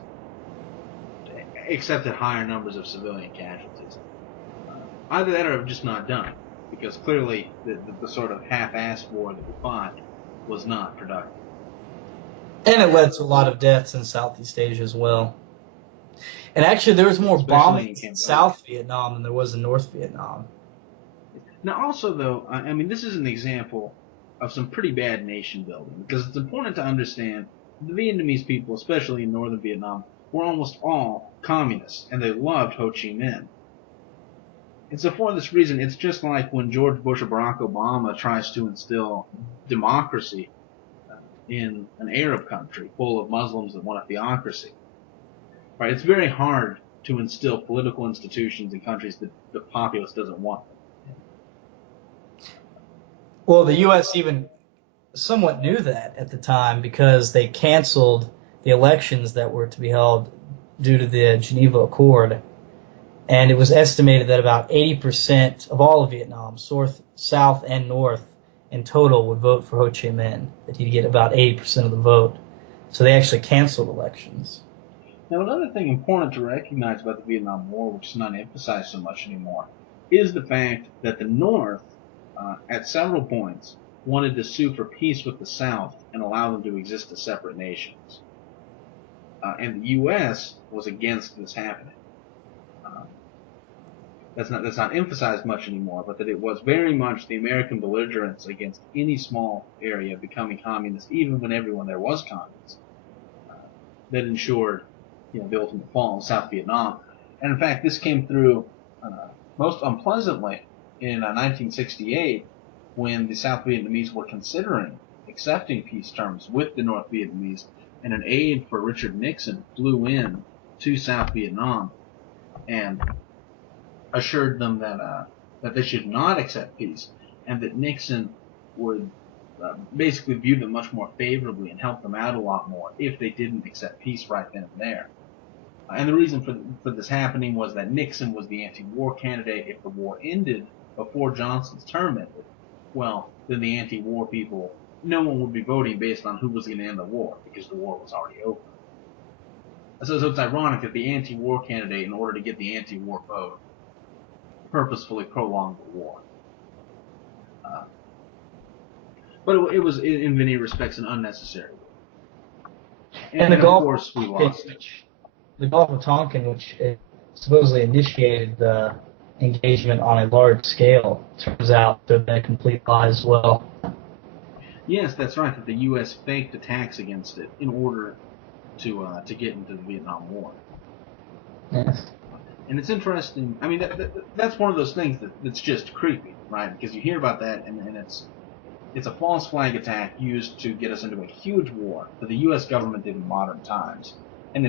accepted higher numbers of civilian casualties. Either that or just not done, because clearly the sort of half-assed war that we fought was not productive. And it led to a lot of deaths in Southeast Asia as well. And actually, there was more Especially bombings in South Vietnam than there was in North Vietnam. Now, also, though, I mean, this is an example of some pretty bad nation building, because it's important to understand the Vietnamese people, especially in northern Vietnam, were almost all communists, and they loved Ho Chi Minh. And so for this reason, it's just like when George Bush or Barack Obama tries to instill democracy in an Arab country full of Muslims that want a theocracy. Right? It's very hard to instill political institutions in countries that the populace doesn't want them. Well, the U.S. even somewhat knew that at the time because they canceled the elections that were to be held due to the Geneva Accord. And it was estimated that about 80% of all of Vietnam, south and north, in total would vote for Ho Chi Minh, that he'd get about 80% of the vote. So they actually canceled elections. Now, another thing important to recognize about the Vietnam War, which is not emphasized so much anymore, is the fact that the North, at several points, wanted to sue for peace with the South and allow them to exist as separate nations. And the U.S. was against this happening. That's not emphasized much anymore, but that it was very much the American belligerence against any small area becoming communist, even when everyone there was communist, that ensured, the ultimate fall of South Vietnam. And in fact, this came through most unpleasantly in 1968, when the South Vietnamese were considering accepting peace terms with the North Vietnamese, and an aide for Richard Nixon flew in to South Vietnam and assured them that they should not accept peace, and that Nixon would basically view them much more favorably and help them out a lot more if they didn't accept peace right then and there. And the reason for this happening was that Nixon was the anti-war candidate. If the war ended before Johnson's term ended, well, then the anti-war people, no one would be voting based on who was going to end the war, because the war was already over. So it's ironic that the anti-war candidate, in order to get the anti-war vote, purposefully prolonged the war. But it was, in many respects, an unnecessary war. And of course, we lost it. The Gulf of Tonkin, which supposedly initiated the engagement on a large scale, turns out to have been a complete lie as well. Yes, that's right, that the U.S. faked attacks against it in order to get into the Vietnam War. Yes. And it's interesting. I mean, that's one of those things that's just creepy, right? Because you hear about that, and it's a false flag attack used to get us into a huge war that the U.S. government did in modern times. And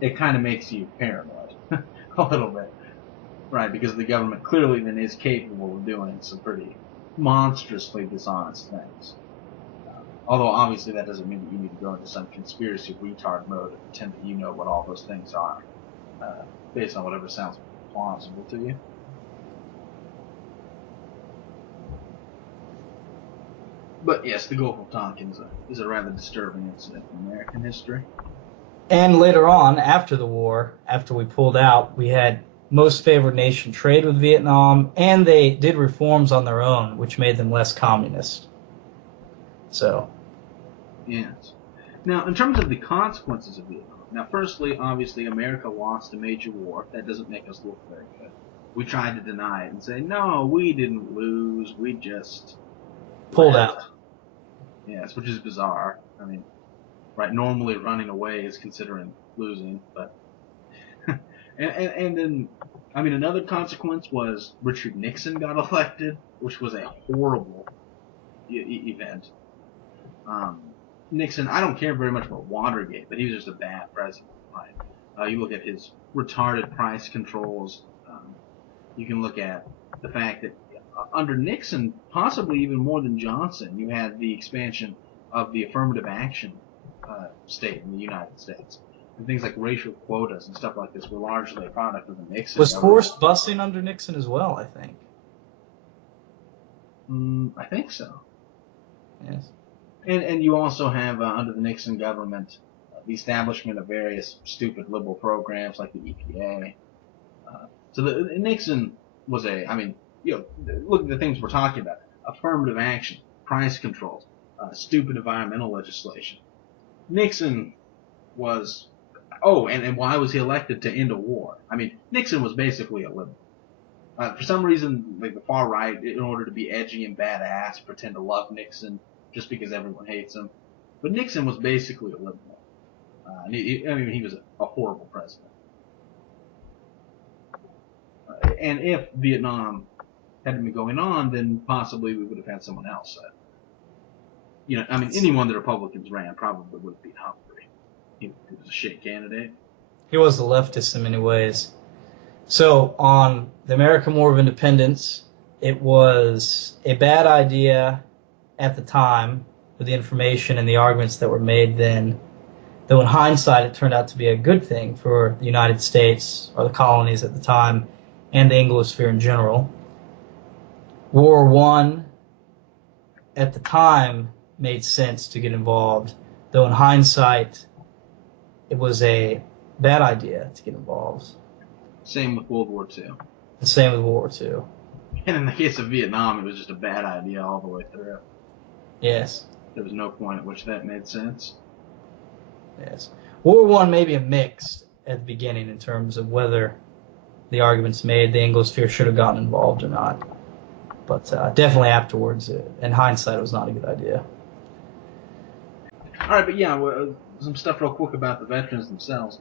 it kind of makes you paranoid a little bit, right? Because the government clearly then is capable of doing some pretty monstrously dishonest things. Although obviously that doesn't mean that you need to go into some conspiracy retard mode and pretend that you know what all those things are, based on whatever sounds plausible to you. But yes, the Gulf of Tonkin is a rather disturbing incident in American history. And later on, after the war, after we pulled out, we had most favored nation trade with Vietnam, and they did reforms on their own, which made them less communist. So. Yes. Now, in terms of the consequences of Vietnam, now, firstly, obviously, America lost a major war. That doesn't make us look very good. We tried to deny it and say, no, we didn't lose. We just pulled out. Yes, which is bizarre. I mean, right, normally running away is considering losing, but... and then, I mean, another consequence was Richard Nixon got elected, which was a horrible event. Nixon, I don't care very much about Watergate, but he was just a bad president, right? You look at his retarded price controls. You can look at the fact that under Nixon, possibly even more than Johnson, you had the expansion of the affirmative action state in the United States. And things like racial quotas and stuff like this were largely a product of the Nixon Was government. forced busing under Nixon as well, I think. I think so. Yes. And you also have, under the Nixon government, the establishment of various stupid liberal programs like the EPA. So Nixon was look at the things we're talking about. Affirmative action, price controls, stupid environmental legislation. Nixon was, and why was he elected to end a war? I mean, Nixon was basically a liberal. For some reason, like the far right, in order to be edgy and badass, pretend to love Nixon just because everyone hates him. But Nixon was basically a liberal. He was a horrible president. And if Vietnam hadn't been going on, then possibly we would have had someone else. Anyone the Republicans ran probably would have beat Humphrey. He was a shit candidate. He was a leftist in many ways. So on the American War of Independence, it was a bad idea at the time with the information and the arguments that were made then. Though in hindsight, it turned out to be a good thing for the United States, or the colonies at the time, and the Anglosphere in general. World War I, at the time, made sense to get involved, though in hindsight, it was a bad idea to get involved. Same with World War II. The same with World War II. And in the case of Vietnam, it was just a bad idea all the way through. Yes. There was no point at which that made sense. Yes. World War I may be a mix at the beginning in terms of whether the arguments made the Anglosphere should have gotten involved or not. But definitely afterwards, in hindsight, it was not a good idea. All right, but yeah, some stuff real quick about the veterans themselves.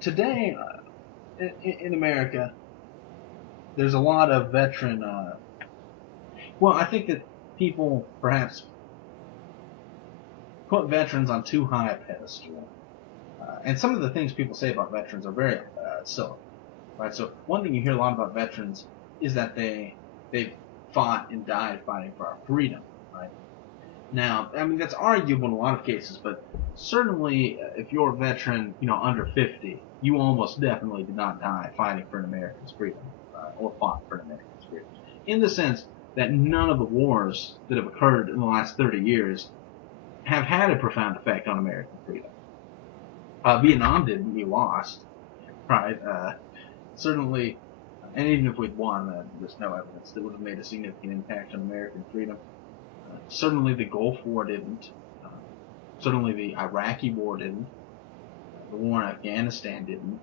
Today, in America, there's a lot of veteran. I think that people perhaps put veterans on too high a pedestal, and some of the things people say about veterans are very silly. Right. So one thing you hear a lot about veterans is that they fought and died fighting for our freedom. Right. Now, that's arguable in a lot of cases, but certainly if you're a veteran, under 50, you almost definitely did not die fighting for an American's freedom, or fought for an American's freedom. In the sense that none of the wars that have occurred in the last 30 years have had a profound effect on American freedom. Vietnam didn't. We lost. Right. Certainly, and even if we'd won, there's no evidence that would have made a significant impact on American freedom. Certainly the Gulf War didn't. Certainly the Iraqi War didn't. The war in Afghanistan didn't.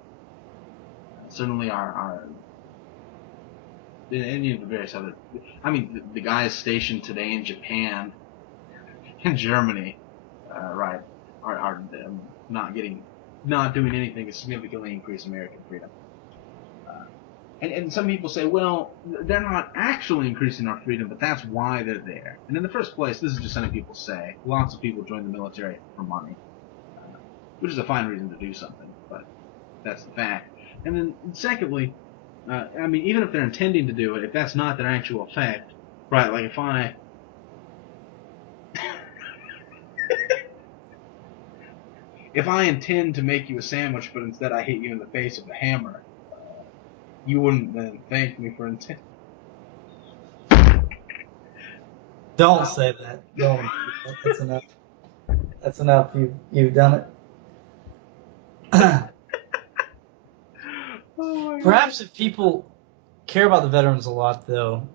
Certainly any of the various other. The guys stationed today in Japan and Germany, right, are not doing anything to significantly increase American freedom. And some people say, well, they're not actually increasing our freedom, but that's why they're there. And in the first place, this is just something people say. Lots of people join the military for money, which is a fine reason to do something, but that's the fact. And then secondly, even if they're intending to do it, if that's not their actual effect, right, like if I intend to make you a sandwich, but instead I hit you in the face with a hammer, you wouldn't then thank me for intent. Don't say that. Don't. That's enough. That's enough. You've done it. Perhaps if people care about the veterans a lot, though,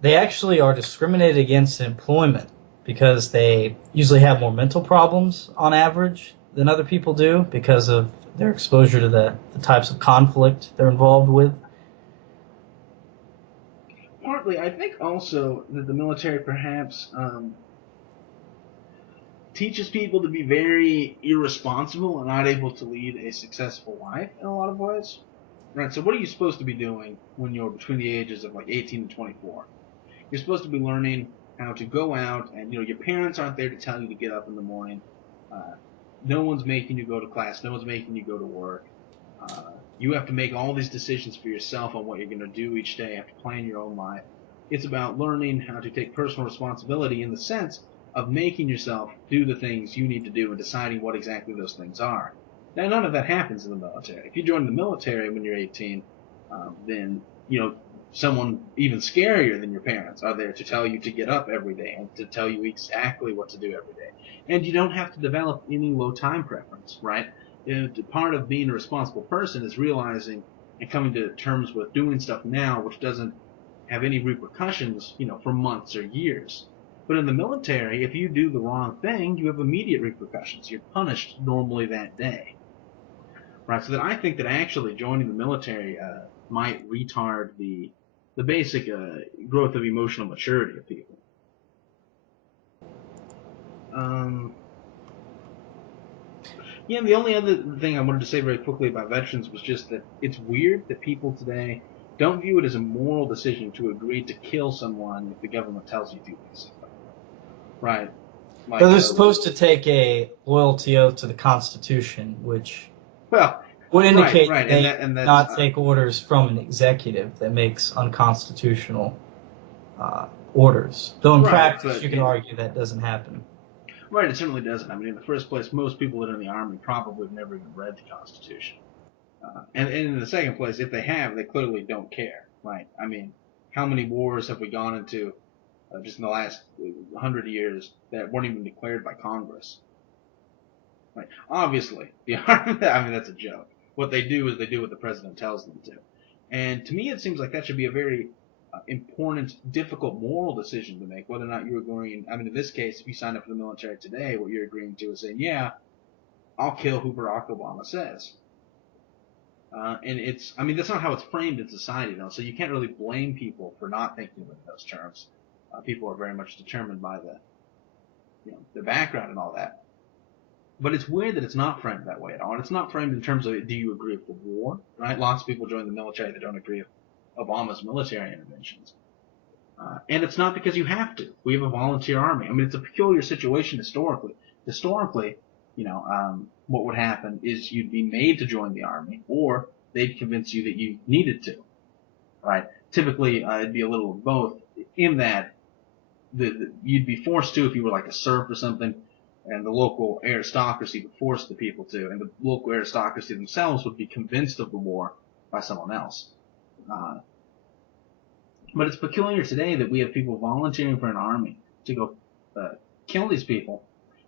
they actually are discriminated against in employment because they usually have more mental problems on average than other people do because of their exposure to the types of conflict they're involved with. Partly, I think also that the military perhaps teaches people to be very irresponsible and not able to lead a successful life in a lot of ways. Right, so what are you supposed to be doing when you're between the ages of 18 and 24? You're supposed to be learning how to go out, and your parents aren't there to tell you to get up in the morning. No one's making you go to class. No one's making you go to work. You have to make all these decisions for yourself on what you're going to do each day. You have to plan your own life. It's about learning how to take personal responsibility in the sense of making yourself do the things you need to do and deciding what exactly those things are. Now, none of that happens in the military. If you join the military when you're 18, then, someone even scarier than your parents are there to tell you to get up every day and to tell you exactly what to do every day. And you don't have to develop any low time preference, right? Part of being a responsible person is realizing and coming to terms with doing stuff now which doesn't have any repercussions, for months or years. But in the military, if you do the wrong thing, you have immediate repercussions. You're punished normally that day. Right? So that I think that actually joining the military might retard the basic growth of emotional maturity of people. Yeah, and the only other thing I wanted to say very quickly about veterans was just that it's weird that people today don't view it as a moral decision to agree to kill someone if the government tells you to do something. Right? Like, But they're supposed to take a loyalty oath to the Constitution, which would indicate right. they And that's, not take orders from an executive that makes unconstitutional orders. Though in practice, you can argue that doesn't happen. Right, it certainly doesn't. I mean, in the first place, most people that are in the Army probably have never even read the Constitution. And in the second place, if they have, they clearly don't care, right? I mean, how many wars have we gone into just in the last 100 years that weren't even declared by Congress? Right? Obviously, the Army, I mean, that's a joke. What they do is they do what the president tells them to. And to me, it seems like that should be a very important, difficult moral decision to make, whether or not you're agreeing. I mean, in this case, if you sign up for the military today, what you're agreeing to is saying, yeah, I'll kill who Barack Obama says. And that's not how it's framed in society, though, so you can't really blame people for not thinking of it in those terms. People are very much determined by their background and all that. But it's weird that it's not framed that way at all. And it's not framed in terms of, do you agree with the war, right? Lots of people join the military that don't agree with Obama's military interventions. And it's not because you have to. We have a volunteer army. I mean, it's a peculiar situation historically. Historically, what would happen is you'd be made to join the army, or they'd convince you that you needed to, right? Typically, it'd be a little of both, in that you'd be forced to if you were like a serf or something, and the local aristocracy would force the people to, and the local aristocracy themselves would be convinced of the war by someone else. But it's peculiar today that we have people volunteering for an army to go kill these people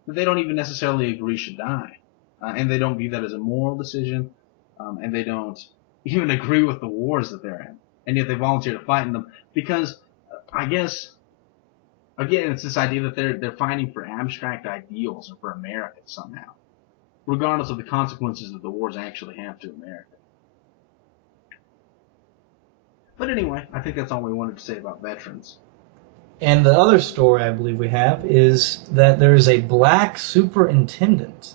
that they don't even necessarily agree should die. And they don't view that as a moral decision, and they don't even agree with the wars that they're in. And yet they volunteer to fight in them because, I guess, again, it's this idea that they're fighting for abstract ideals and for America somehow, regardless of the consequences that the wars actually have to America. But anyway, I think that's all we wanted to say about veterans. And the other story I believe we have is that there's a black superintendent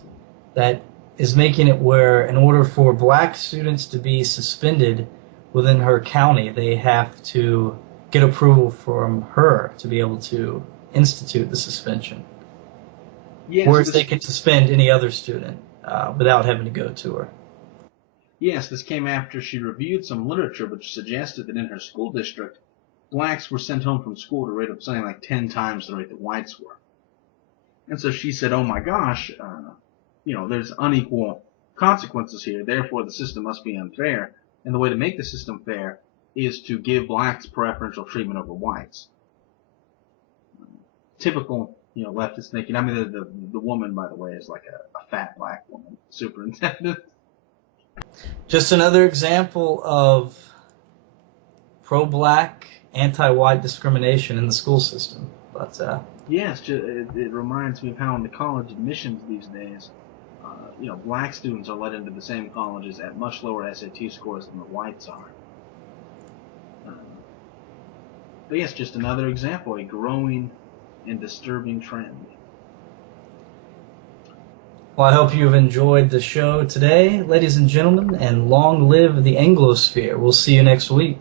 that is making it where in order for black students to be suspended within her county, they have to get approval from her to be able to institute the suspension. Yes, whereas they can suspend any other student without having to go to her. Yes, this came after she reviewed some literature which suggested that in her school district, blacks were sent home from school at a rate of something like 10 times the rate that whites were. And so she said, oh my gosh, there's unequal consequences here, therefore the system must be unfair. And the way to make the system fair is to give blacks preferential treatment over whites. Typical, leftist thinking. I mean, the woman, by the way, is like a fat black woman, superintendent. Just another example of pro-black, anti-white discrimination in the school system. But yes, it reminds me of how in the college admissions these days, black students are let into the same colleges at much lower SAT scores than the whites are. But yes, just another example, a growing and disturbing trend. Well, I hope you've enjoyed the show today, ladies and gentlemen, and long live the Anglosphere. We'll see you next week.